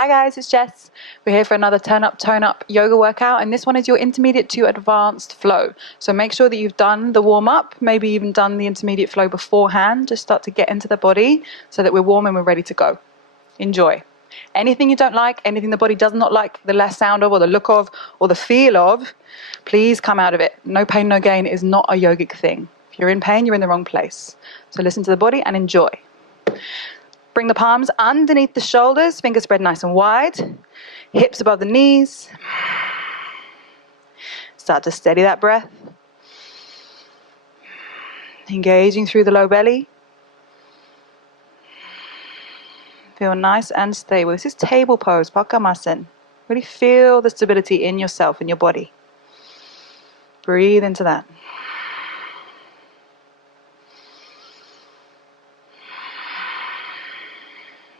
Hi guys, it's Jess. We're here for another turn up, tone up yoga workout, and this one is your intermediate to advanced flow. So make sure that you've done the warm up, maybe even done the intermediate flow beforehand. Just start to get into the body so that we're warm and we're ready to go. Enjoy. Anything you don't like, anything the body does not like the last sound of or the look of or the feel of, please come out of it. No pain, no gain is not a yogic thing. If you're in pain, you're in the wrong place. So listen to the body and enjoy. Bring the palms underneath the shoulders, fingers spread nice and wide, hips above the knees. Start to steady that breath. Engaging through the low belly. Feel nice and stable. This is table pose, Pakamasan. Really feel the stability in yourself, in your body. Breathe into that.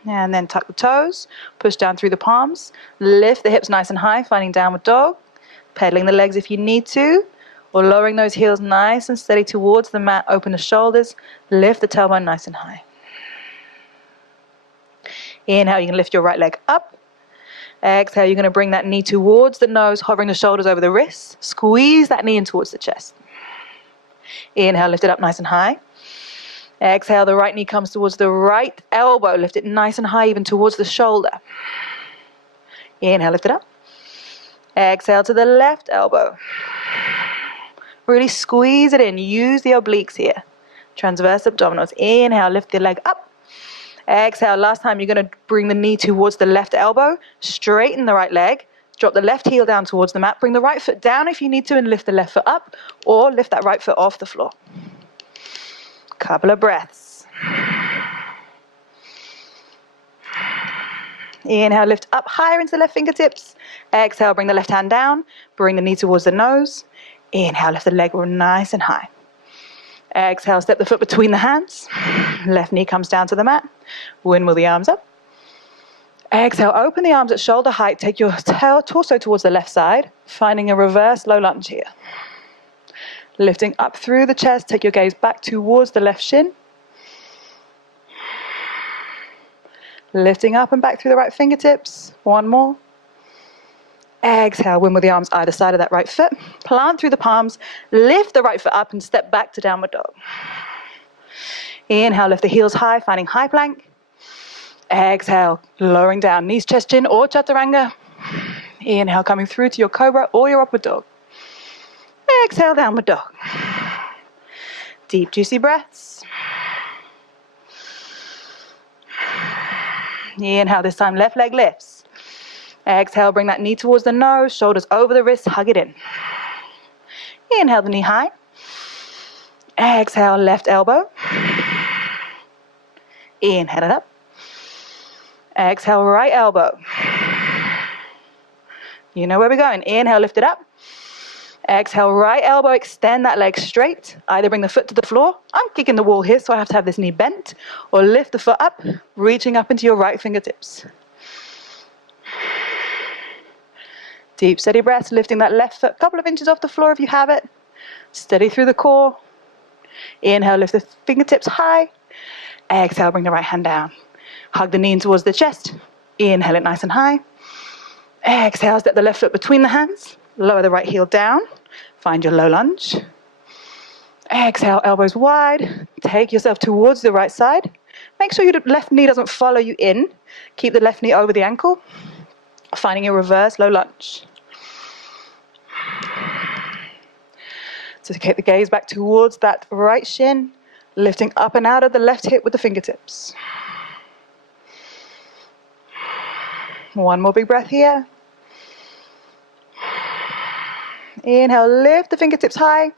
And then tuck the toes, push down through the palms, lift the hips nice and high, finding downward dog, pedaling the legs if you need to, or lowering those heels nice and steady towards the mat, open the shoulders, lift the tailbone nice and high. Inhale, you can lift your right leg up. Exhale, you're going to bring that knee towards the nose, hovering the shoulders over the wrists, squeeze that knee in towards the chest. Inhale, lift it up nice and high. Exhale, the right knee comes towards the right elbow. Lift it nice and high, even towards the shoulder. Inhale, lift it up. Exhale to the left elbow. Really squeeze it in. Use the obliques here. Transverse abdominals. Inhale, lift the leg up. Exhale, last time you're going to bring the knee towards the left elbow. Straighten the right leg. Drop the left heel down towards the mat. Bring the right foot down if you need to and lift the left foot up. Or lift that right foot off the floor. Couple of breaths. Inhale, lift up higher into the left fingertips. Exhale, bring the left hand down. Bring the knee towards the nose. Inhale, lift the leg nice and high. Exhale, step the foot between the hands. Left knee comes down to the mat. Windmill the arms up. Exhale, open the arms at shoulder height. Take your torso towards the left side. Finding a reverse low lunge here. Lifting up through the chest, take your gaze back towards the left shin. Lifting up and back through the right fingertips. One more. Exhale, wind with the arms either side of that right foot. Plant through the palms, lift the right foot up and step back to downward dog. Inhale, lift the heels high, finding high plank. Exhale, lowering down, knees, chest, chin, or chaturanga. Inhale, coming through to your cobra or your upward dog. Exhale, downward dog. Deep, juicy breaths. Inhale, this time left leg lifts. Exhale, bring that knee towards the nose, shoulders over the wrists, hug it in. Inhale, the knee high. Exhale, left elbow. Inhale it up. Exhale, right elbow. You know where we're going. Inhale, lift it up. Exhale, right elbow, extend that leg straight. Either bring the foot to the floor. I'm kicking the wall here, so I have to have this knee bent. Or lift the foot up, reaching up into your right fingertips. Deep, steady breaths, lifting that left foot a couple of inches off the floor if you have it. Steady through the core. Inhale, lift the fingertips high. Exhale, bring the right hand down. Hug the knee in towards the chest. Inhale it nice and high. Exhale, step the left foot between the hands. Lower the right heel down. Find your low lunge. Exhale, elbows wide. Take yourself towards the right side. Make sure your left knee doesn't follow you in. Keep the left knee over the ankle. Finding a reverse low lunge. So take the gaze back towards that right shin. Lifting up and out of the left hip with the fingertips. One more big breath here. Inhale, lift the fingertips high.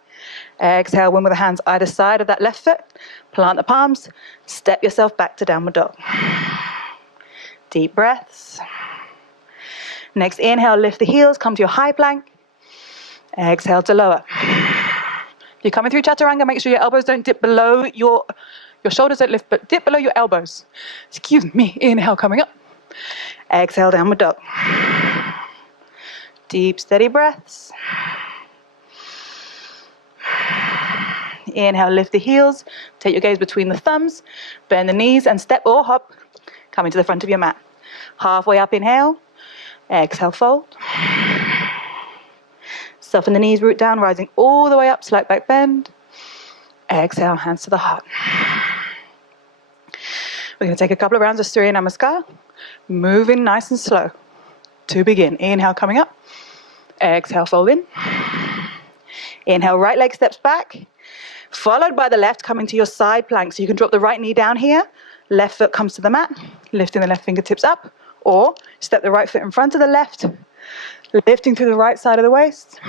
Exhale, wind with the hands either side of that left foot. Plant the palms. Step yourself back to downward dog. Deep breaths. Next inhale, lift the heels, come to your high plank. Exhale to lower. If you're coming through chaturanga, make sure your elbows don't dip below your shoulders don't lift, but dip below your elbows. Excuse me. Inhale, coming up. Exhale, downward dog. Deep, steady breaths. Inhale, lift the heels. Take your gaze between the thumbs. Bend the knees and step or hop. Coming to the front of your mat. Halfway up, inhale. Exhale, fold. Soften the knees, root down, rising all the way up, slight back bend. Exhale, hands to the heart. We're going to take a couple of rounds of Surya Namaskar. Moving nice and slow. To begin, inhale, coming up. Exhale, fold in. Inhale, right leg steps back. Followed by the left, coming to your side plank. So you can drop the right knee down here. Left foot comes to the mat, lifting the left fingertips up. Or step the right foot in front of the left, lifting through the right side of the waist.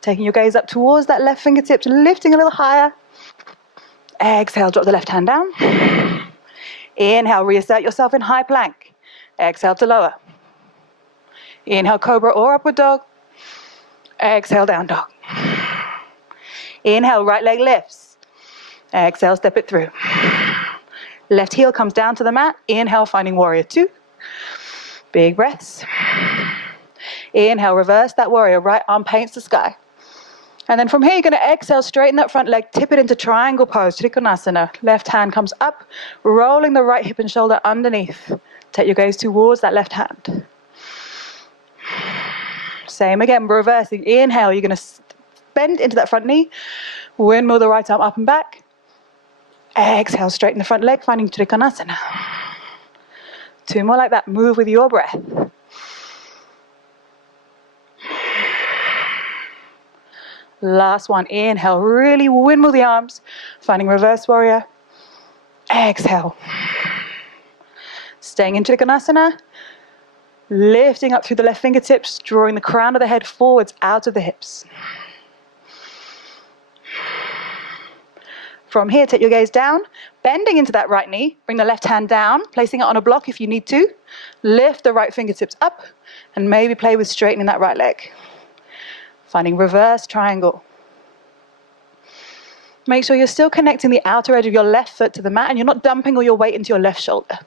Taking your gaze up towards that left fingertips, lifting a little higher. Exhale, drop the left hand down. Inhale, reassert yourself in high plank. Exhale to lower. Inhale, cobra or upward dog. Exhale, down dog. Inhale, right leg lifts. Exhale, step it through. Left heel comes down to the mat. Inhale, finding warrior two. Big breaths. Inhale, reverse that warrior. Right arm paints the sky. And then from here, you're going to exhale, straighten that front leg, tip it into triangle pose, Trikonasana. Left hand comes up, rolling the right hip and shoulder underneath. Take your gaze towards that left hand. Same again, reversing. Inhale, you're going to bend into that front knee. Windmill the right arm up and back. Exhale, straighten the front leg, finding Trikonasana. Two more like that. Move with your breath. Last one. Inhale, really windmill the arms, finding reverse warrior. Exhale. Staying in Trikonasana. Lifting up through the left fingertips, drawing the crown of the head forwards out of the hips. From here, take your gaze down, bending into that right knee. Bring the left hand down, placing it on a block if you need to. Lift the right fingertips up, and maybe play with straightening that right leg. Finding reverse triangle. Make sure you're still connecting the outer edge of your left foot to the mat, and you're not dumping all your weight into your left shoulder.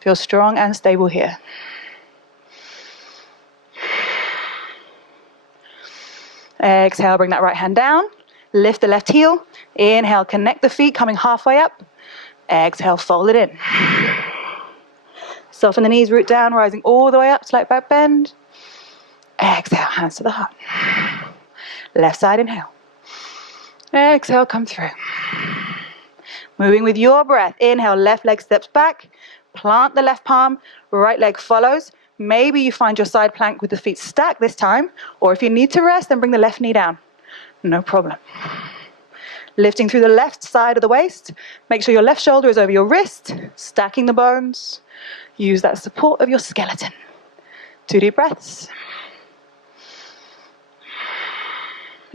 Feel strong and stable here. Exhale, bring that right hand down. Lift the left heel. Inhale, connect the feet, coming halfway up. Exhale, fold it in. Soften the knees, root down, rising all the way up, slight back bend. Exhale, hands to the heart. Left side, inhale. Exhale, come through. Moving with your breath. Inhale, left leg steps back. Plant the left palm, right leg follows. Maybe you find your side plank with the feet stacked this time, or if you need to rest, then bring the left knee down. No problem. Lifting through the left side of the waist. Make sure your left shoulder is over your wrist, stacking the bones. Use that support of your skeleton. 2 deep breaths.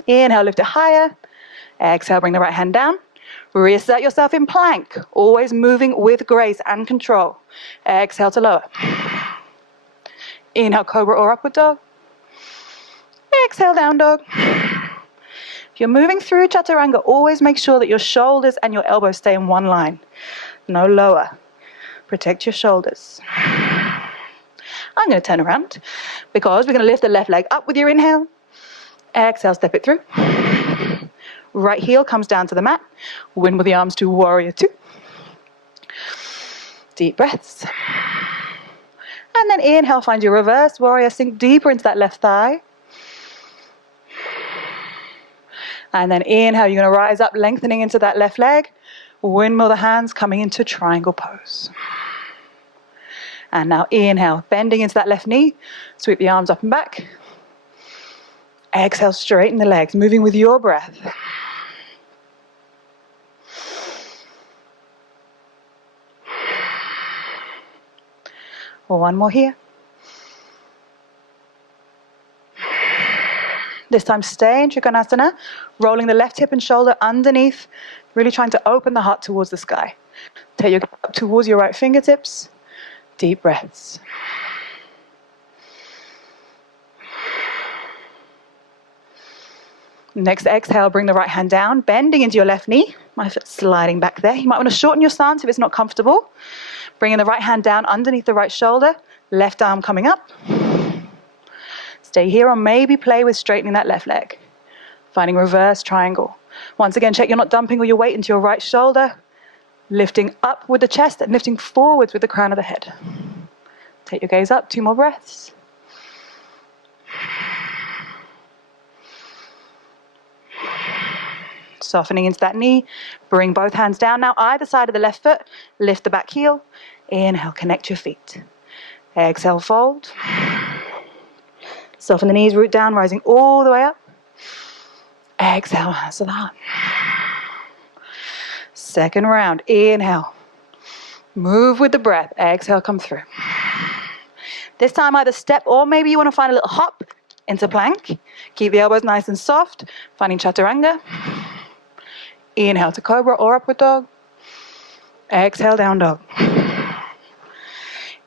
Inhale, lift it higher. Exhale, bring the right hand down. Reassert yourself in plank, always moving with grace and control. Exhale to lower. Inhale, cobra or upward dog. Exhale, down dog. If you're moving through chaturanga, always make sure that your shoulders and your elbows stay in one line. No lower. Protect your shoulders. I'm going to turn around because we're going to lift the left leg up with your inhale. Exhale, step it through. Right heel comes down to the mat. Wind with the arms to warrior two. Deep breaths. And then inhale, find your reverse warrior. Sink deeper into that left thigh. And then inhale, you're going to rise up, lengthening into that left leg. Windmill the hands, coming into triangle pose. And now inhale, bending into that left knee. Sweep the arms up and back. Exhale, straighten the legs, moving with your breath. One more here. This time stay in Trikonasana, rolling the left hip and shoulder underneath, really trying to open the heart towards the sky. Take your gaze up towards your right fingertips. Deep breaths. Next exhale, bring the right hand down, bending into your left knee. My foot sliding back there. You might want to shorten your stance if it's not comfortable. Bringing the right hand down underneath the right shoulder, left arm coming up. Stay here or maybe play with straightening that left leg. Finding reverse triangle. Once again, check you're not dumping all your weight into your right shoulder. Lifting up with the chest and lifting forwards with the crown of the head. Take your gaze up, 2 more breaths. Softening into that knee, bring both hands down now, either side of the left foot, lift the back heel, inhale, connect your feet. Exhale, fold. Soften the knees, root down, rising all the way up. Exhale, hands to the heart. Second round, inhale. Move with the breath, exhale, come through. This time either step or maybe you want to find a little hop into plank. Keep the elbows nice and soft, finding chaturanga. Inhale to cobra or upward dog. Exhale, down dog.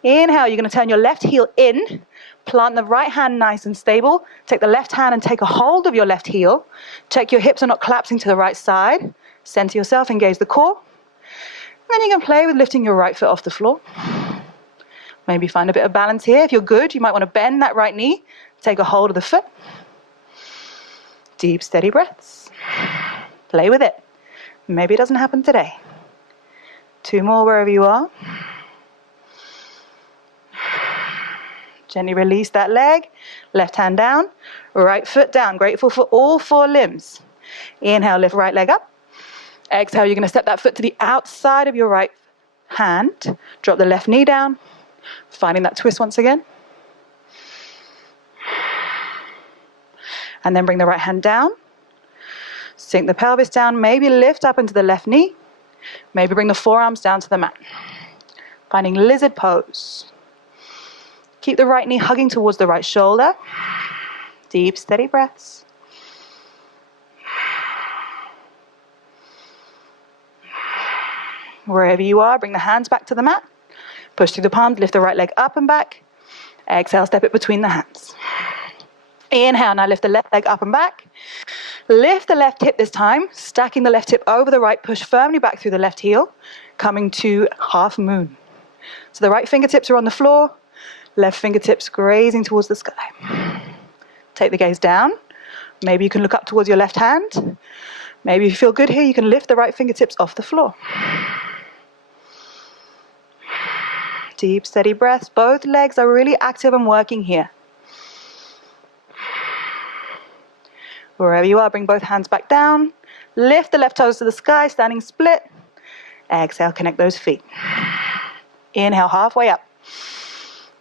Inhale, you're going to turn your left heel in. Plant the right hand nice and stable. Take the left hand and take a hold of your left heel. Check your hips are not collapsing to the right side. Center yourself, engage the core. And then you can play with lifting your right foot off the floor. Maybe find a bit of balance here. If you're good, you might want to bend that right knee. Take a hold of the foot. Deep, steady breaths. Play with it. Maybe it doesn't happen today. 2 more wherever you are. Gently release that leg. Left hand down. Right foot down. Grateful for all 4 limbs. Inhale, lift right leg up. Exhale, you're going to step that foot to the outside of your right hand. Drop the left knee down. Finding that twist once again. And then bring the right hand down. Sink the pelvis down. Maybe lift up into the left knee. Maybe bring the forearms down to the mat. Finding lizard pose. Keep the right knee hugging towards the right shoulder. Deep, steady breaths. Wherever you are, bring the hands back to the mat. Push through the palms, lift the right leg up and back. Exhale, step it between the hands. Inhale, now lift the left leg up and back. Lift the left hip this time, stacking the left hip over the right, push firmly back through the left heel, coming to half moon. So the right fingertips are on the floor, left fingertips grazing towards the sky. Take the gaze down. Maybe you can look up towards your left hand. Maybe if you feel good here, you can lift the right fingertips off the floor. Deep, steady breaths. Both legs are really active and working here. Wherever you are, bring both hands back down. Lift the left toes to the sky, standing split. Exhale, connect those feet. Inhale, halfway up.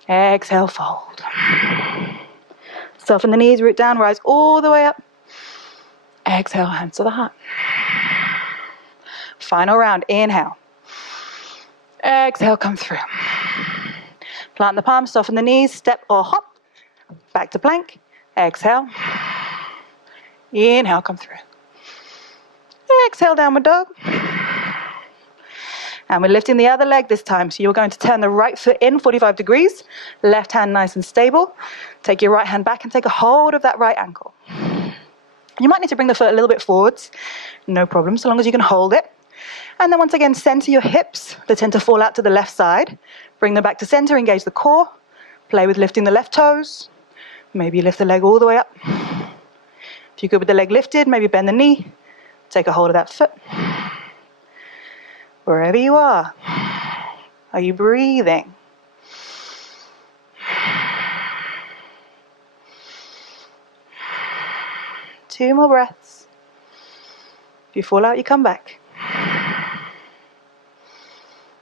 Exhale, fold. Soften the knees, root down, rise all the way up. Exhale, hands to the heart. Final round, inhale. Exhale, come through. Plant the palms, soften the knees, step or hop. Back to plank. Exhale. Inhale, come through. Exhale, downward dog. And we're lifting the other leg this time. So you're going to turn the right foot in 45 degrees. Left hand nice and stable. Take your right hand back and take a hold of that right ankle. You might need to bring the foot a little bit forwards. No problem, so long as you can hold it. And then once again, center your hips. They tend to fall out to the left side. Bring them back to center, engage the core. Play with lifting the left toes. Maybe lift the leg all the way up. If you're good with the leg lifted, maybe bend the knee. Take a hold of that foot. Wherever you are you breathing? Two more breaths. If you fall out, you come back.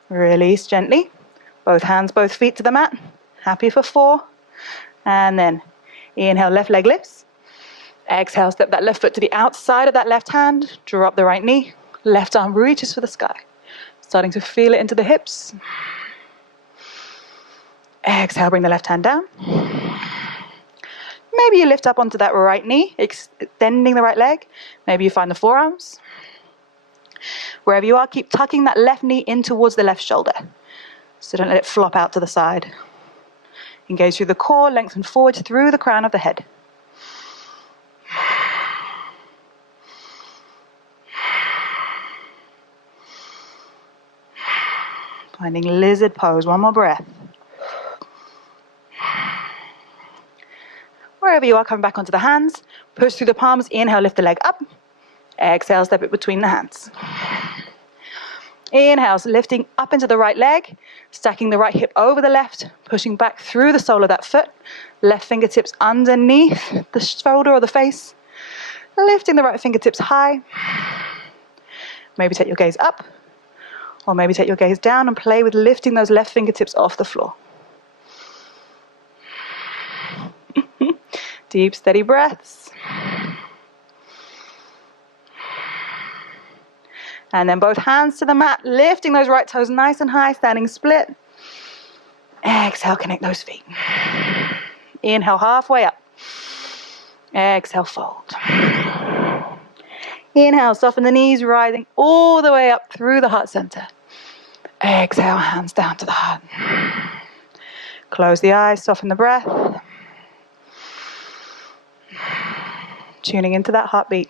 Release gently. Both hands, both feet to the mat. Happy for 4. And then inhale, left leg lifts. Exhale, step that left foot to the outside of that left hand. Drop the right knee. Left arm reaches for the sky. Starting to feel it into the hips. Exhale, bring the left hand down. Maybe you lift up onto that right knee, extending the right leg. Maybe you find the forearms. Wherever you are, keep tucking that left knee in towards the left shoulder. So don't let it flop out to the side. Engage through the core, lengthen forward through the crown of the head. Finding lizard pose. One more breath. Wherever you are, come back onto the hands. Push through the palms. Inhale, lift the leg up. Exhale, step it between the hands. Inhale, so lifting up into the right leg, stacking the right hip over the left, pushing back through the sole of that foot, left fingertips underneath the shoulder or the face, lifting the right fingertips high. Maybe take your gaze up, or maybe take your gaze down and play with lifting those left fingertips off the floor. Deep, steady breaths. And then both hands to the mat, lifting those right toes nice and high, standing split. Exhale, connect those feet. Inhale, halfway up. Exhale, fold. Inhale, soften the knees, rising all the way up through the heart center. Exhale, hands down to the heart. Close the eyes, soften the breath. Tuning into that heartbeat.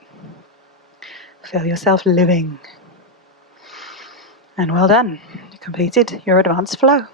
Feel yourself living. And well done. You completed your advanced flow.